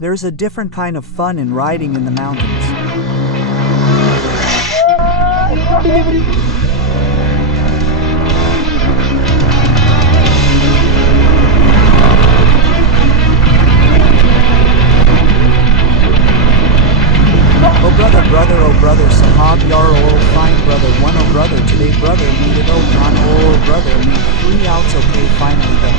There's a different kind of fun in riding in the mountains. Oh brother, sahab yar old fine brother, one oh brother, today brother, made it oh John oh brother, made 3 outs okay finally though.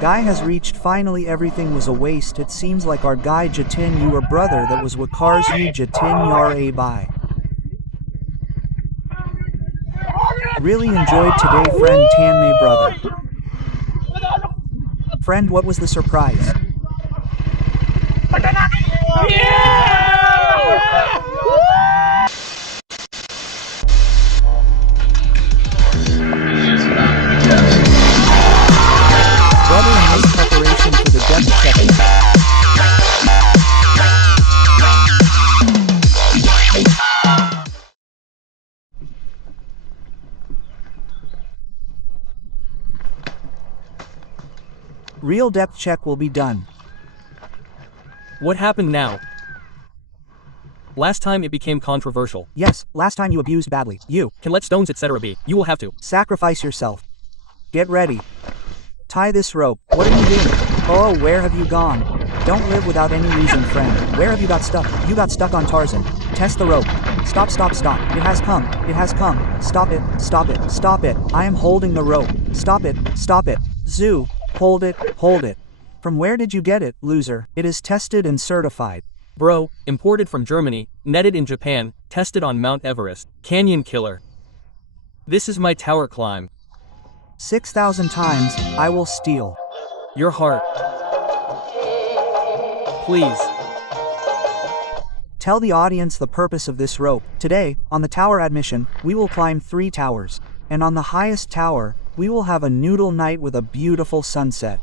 Guy has reached finally everything was a waste, it seems like our guy Jatin you were brother that was what cars you Jatin yar a bye. Really enjoyed today friend Tanmay brother. Friend, what was the surprise? Brother in this preparation for the depth check. Real depth check will be done. What happened now? Last time it became controversial. Yes, last time you abused badly. You can let stones etc. be. You will have to sacrifice yourself. Get ready. Tie this rope. What are you doing? Oh, where have you gone? Don't live without any reason, friend. Where have you got stuck? You got stuck on Tarzan. Test the rope. Stop, stop, stop. It has come. It has come. Stop it. Stop it. Stop it. I am holding the rope. Stop it. Stop it. Zoo. Hold it. Hold it. From where did you get it, loser? It is tested and certified. Bro, imported from Germany, netted in Japan, tested on Mount Everest, canyon killer. This is my tower climb. 6,000 times, I will steal your heart. Please. Tell the audience the purpose of this rope. Today, on the tower admission, we will climb 3 towers. And on the highest tower, we will have a noodle night with a beautiful sunset.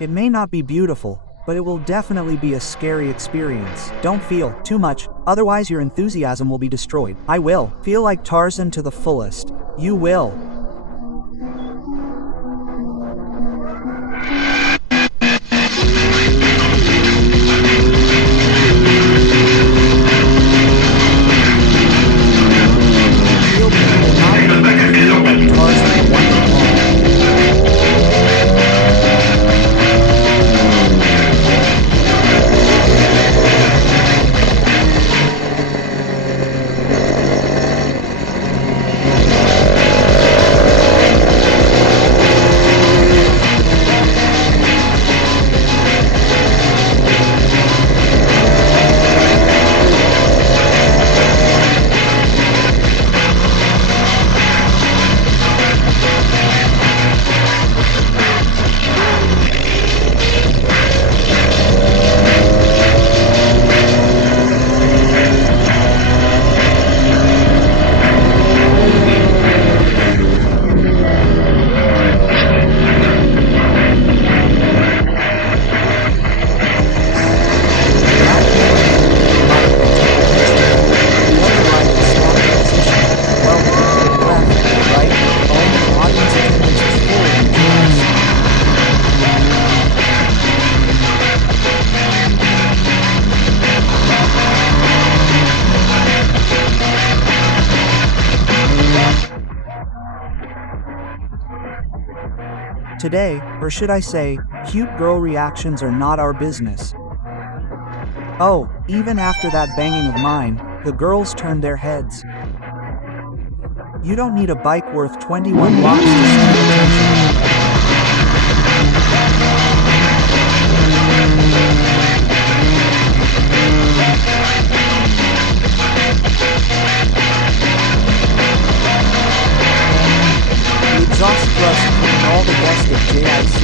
It may not be beautiful, but it will definitely be a scary experience. Don't feel too much, otherwise your enthusiasm will be destroyed. I will. Feel like Tarzan to the fullest. You will. Today, or should I say, cute girl reactions are not our business. Oh, even after that banging of mine, the girls turned their heads. You don't need a bike worth 21 blocks to stand attention. The exhaust thrust bringing all the best of JIC.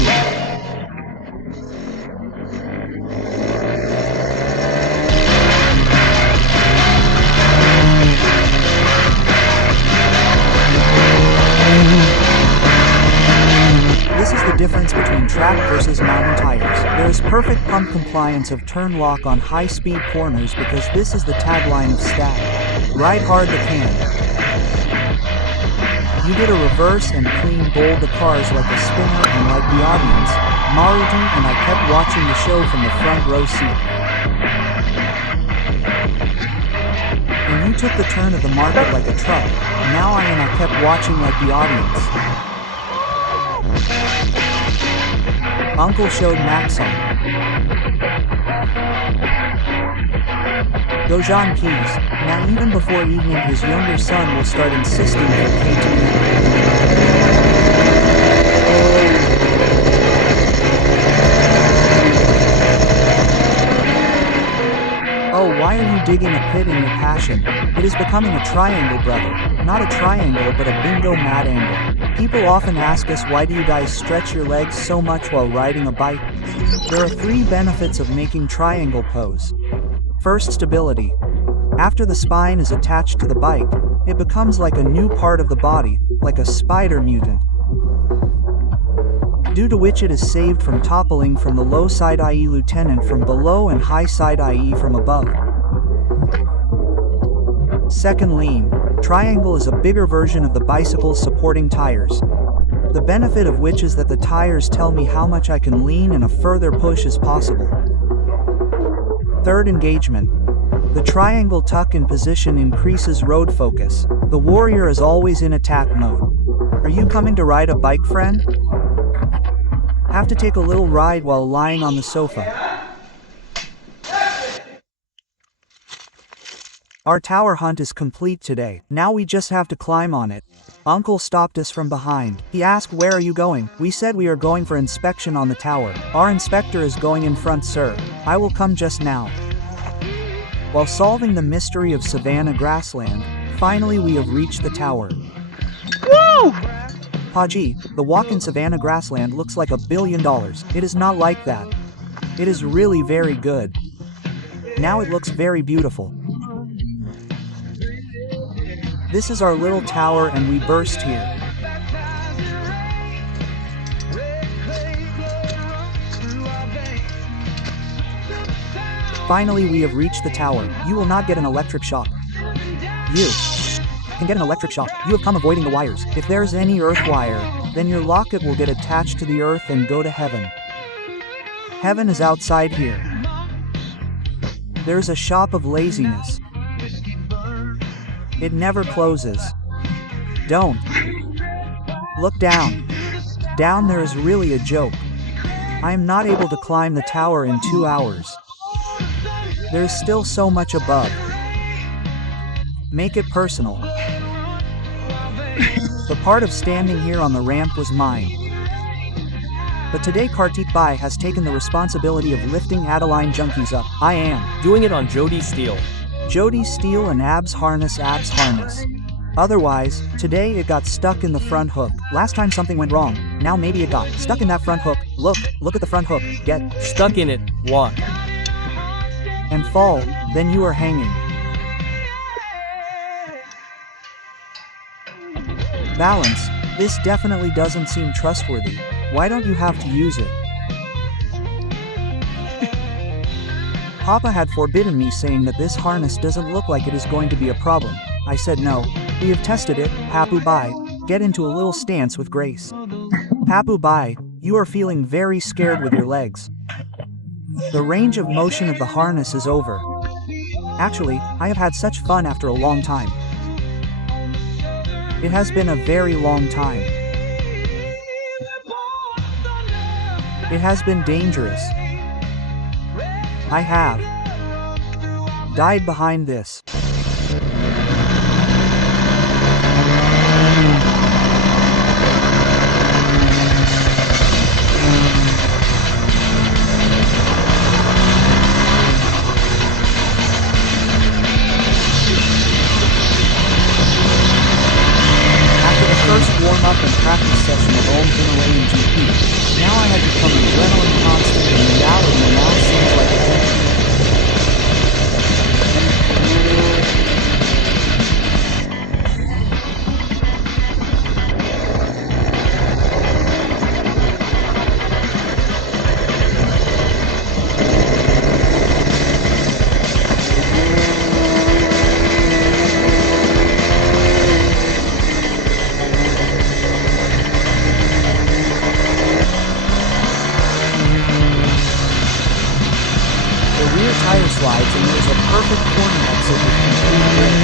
This is the difference between track versus mountain tires. There is perfect pump compliance of turn lock on high-speed corners because this is the tagline of Stat. Ride hard the can. You did a reverse and clean bowled the cars like a spinner and like the audience, Maruti and I kept watching the show from the front row seat. And you took the turn of the market like a truck, now I and I kept watching like the audience. Uncle showed Maxon. Dojan Keys. Now even before evening his younger son will start insisting for KTM. Oh, why are you digging a pit in your passion? It is becoming a triangle, brother. Not a triangle but a bingo mad angle. People often ask us why do you guys stretch your legs so much while riding a bike? There are 3 benefits of making triangle pose. First, stability. After the spine is attached to the bike, it becomes like a new part of the body, like a spider mutant. Due to which it is saved from toppling from the low side, i.e. lieutenant from below, and high side, i.e. from above. Second, lean. Triangle is a bigger version of the bicycle's supporting tires. The benefit of which is that the tires tell me how much I can lean and a further push is possible. Third, engagement. The triangle tuck in position increases road focus. The warrior is always in attack mode. Are you coming to ride a bike, friend? Have to take a little ride while lying on the sofa. Our tower hunt is complete today. Now we just have to climb on it. Uncle stopped us from behind. He asked, "Where are you going?" We said we are going for inspection on the tower. Our inspector is going in front, sir. I will come just now. While solving the mystery of Savannah grassland, finally we have reached the tower. Woo! Paji, the walk in Savannah grassland looks like $1 billion. It is not like that. It is really very good. Now it looks very beautiful. This is our little tower and we burst here. Finally we have reached the tower. You will not get an electric shock. You can get an electric shock. You have come avoiding the wires. If there's any earth wire, then your locket will get attached to the earth and go to heaven. Heaven is outside here. There's a shop of laziness. It never closes. Don't. Look down. Down there is really a joke. I am not able to climb the tower in 2 hours. There is still so much above. Make it personal. The part of standing here on the ramp was mine. But today Kartik Bhai has taken the responsibility of lifting Adeline junkies up. I am Doing it on Jody Steele. Jody Steele and abs harness. Otherwise, today it got stuck in the front hook. Last time something went wrong, now maybe it got stuck in that front hook. Look at the front hook. Get Stuck in it, walk. And fall, then you are hanging. Balance. This definitely doesn't seem trustworthy. Why don't you have to use it? Papa had forbidden me, saying that this harness doesn't look like it is going to be a problem. I said no. We have tested it, Papu Bhai. Get into a little stance with grace. Papu Bhai, you are feeling very scared with your legs. The range of motion of the harness is over. Actually, I have had such fun after a long time. It has been a very long time. It has been dangerous. I have died behind this. Warm-up and practice session of Om Himalayan GP. Now I had become adrenaline constant and reality now seems like a dream. rear tire slides and there's a perfect corner exit with complete grip.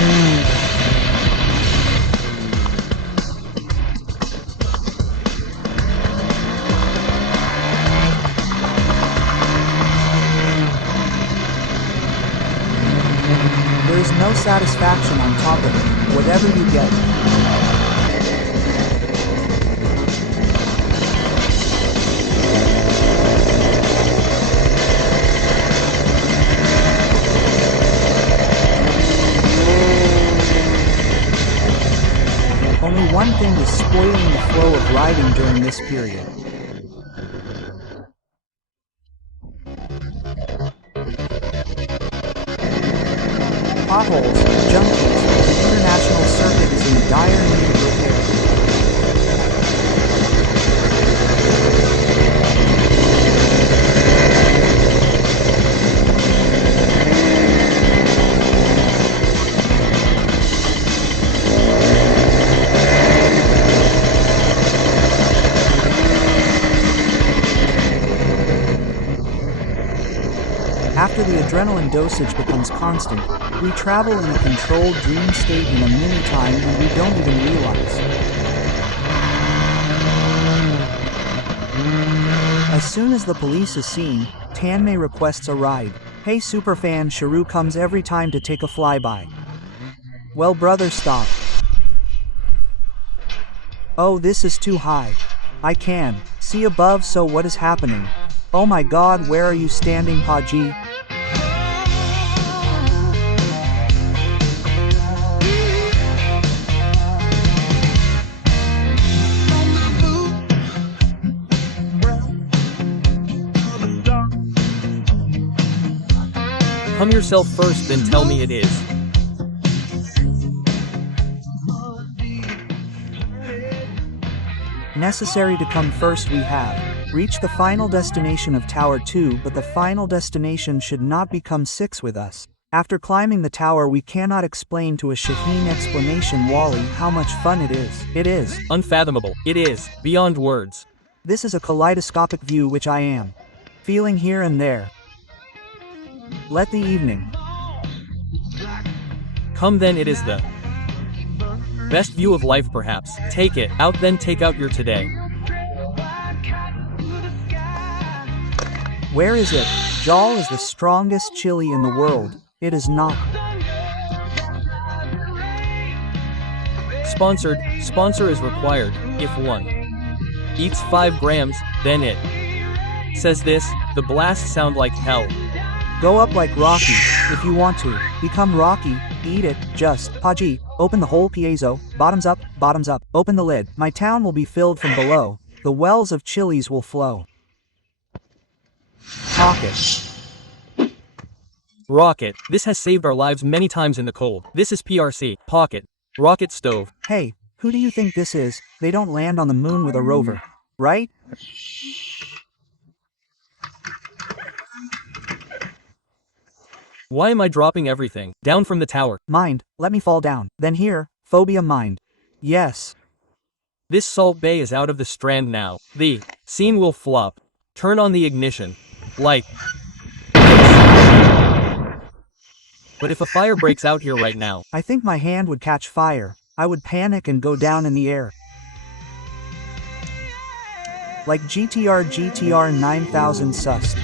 There is no satisfaction on top of it, whatever you get. Only one thing is spoiling the flow of riding during this period. Potholes, junkies, the international circuit is in dire need of repair. After the adrenaline dosage becomes constant, we travel in a controlled dream state in a mini-time and we don't even realize. As soon as the police is seen, Tanmay requests a ride. Hey superfan, Sharu comes every time to take a flyby. Well brother, stop. Oh, this is too high. I can see above, so what is happening? Oh my god, where are you standing, Paji? Come yourself first, then tell me it is. Necessary to come first, we have reached the final destination of Tower 2, but the final destination should not become 6 with us. After climbing the tower, we cannot explain to a Shaheen explanation Wally how much fun it is. It is unfathomable. It is beyond words. This is a kaleidoscopic view which I am feeling here and there. Let the evening come, then it is the best view of life perhaps. Take it out, then take out your today. Where is it? Jal is the strongest chili in the world. It is not. Sponsored. Sponsor is required. If one eats 5 grams, then it says this. The blasts sound like hell. Go up like Rocky. If you want to become Rocky, eat it. Just Paji, open the whole piezo. Bottoms up, bottoms up. Open the lid. My town will be filled from below. The wells of chilies will flow. Pocket. Rocket. This has saved our lives many times in the cold. This is PRC. Pocket. Rocket stove. Hey, who do you think this is? They don't land on the moon with a rover, right? Why am I dropping everything down from the tower? Mind, let me fall down. Then here, phobia mind. Yes. This salt bay is out of the strand now. The scene will flop. Turn on the ignition. Like this. But if a fire breaks out here right now, I think my hand would catch fire. I would panic and go down in the air. Like GTR 9000 sussed.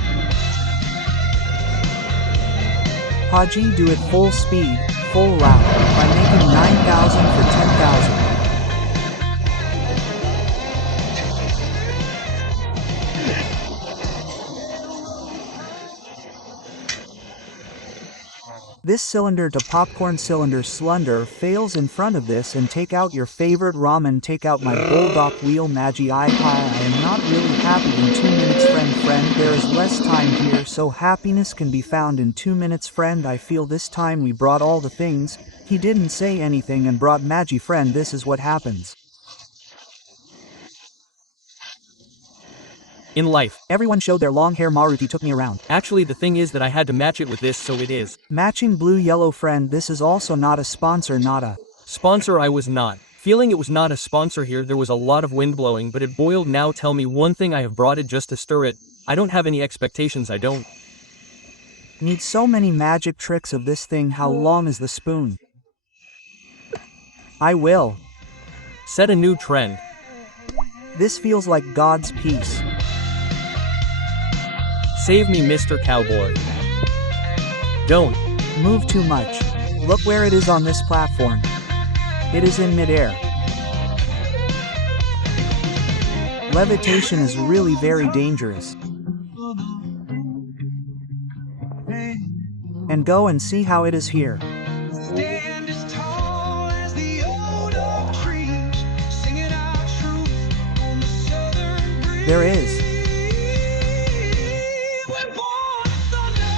Paji, do it full speed, full loud, by making 9,000 for 10,000. This cylinder to popcorn cylinder slunder fails in front of this, and take out your favorite ramen. Take out my bulldog wheel magi. I am not really happy in 2 minutes, friend. There is less time here, so happiness can be found in 2 minutes, friend. I feel this time we brought all the things. He didn't say anything and brought magi, friend. This is what happens. In life, everyone showed their long hair. Maruti took me around. Actually, the thing is that I had to match it with this, so it is matching blue yellow, friend. This is also not a sponsor, not a sponsor. I was not feeling it was not a sponsor here. There was a lot of wind blowing, but it boiled. Now tell me one thing, I have brought it just to stir it. I don't have any expectations, I don't. Need so many magic tricks of this thing. How long is the spoon? I will. Set a new trend. This feels like God's peace. Save me, Mr. Cowboy. Don't. Move too much. Look where it is on this platform. It is in midair. Levitation is really very dangerous. And go and see how it is here. Stand as tall as the old oak trees, singing our truth on the southern breeze. There is. We're born of thunder,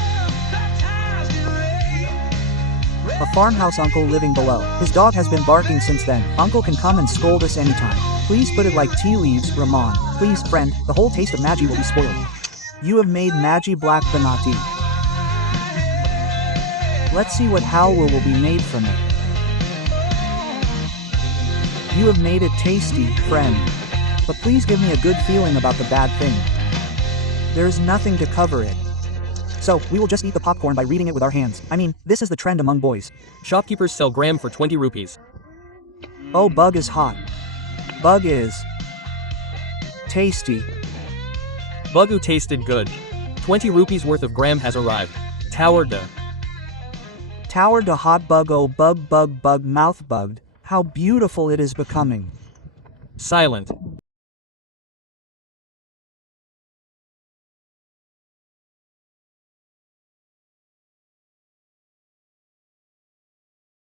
baptized in rain. A farmhouse uncle living below. His dog has been barking since then. Uncle can come and scold us anytime. Please put it like tea leaves, Ramon. Please, friend, the whole taste of Magi will be spoiled. You have made Magi black banati. Let's see what halwa will be made from it. You have made it tasty, friend. But please give me a good feeling about the bad thing. There's nothing to cover it. So, we will just eat the popcorn by reading it with our hands. I mean, this is the trend among boys. Shopkeepers sell gram for 20 rupees. Oh, bug is hot. Bug is tasty. Bugu tasted good. 20 rupees worth of gram has arrived. Tower de. Tower to hot bug, oh bug bug bug mouth bugged. How beautiful it is becoming. Silent.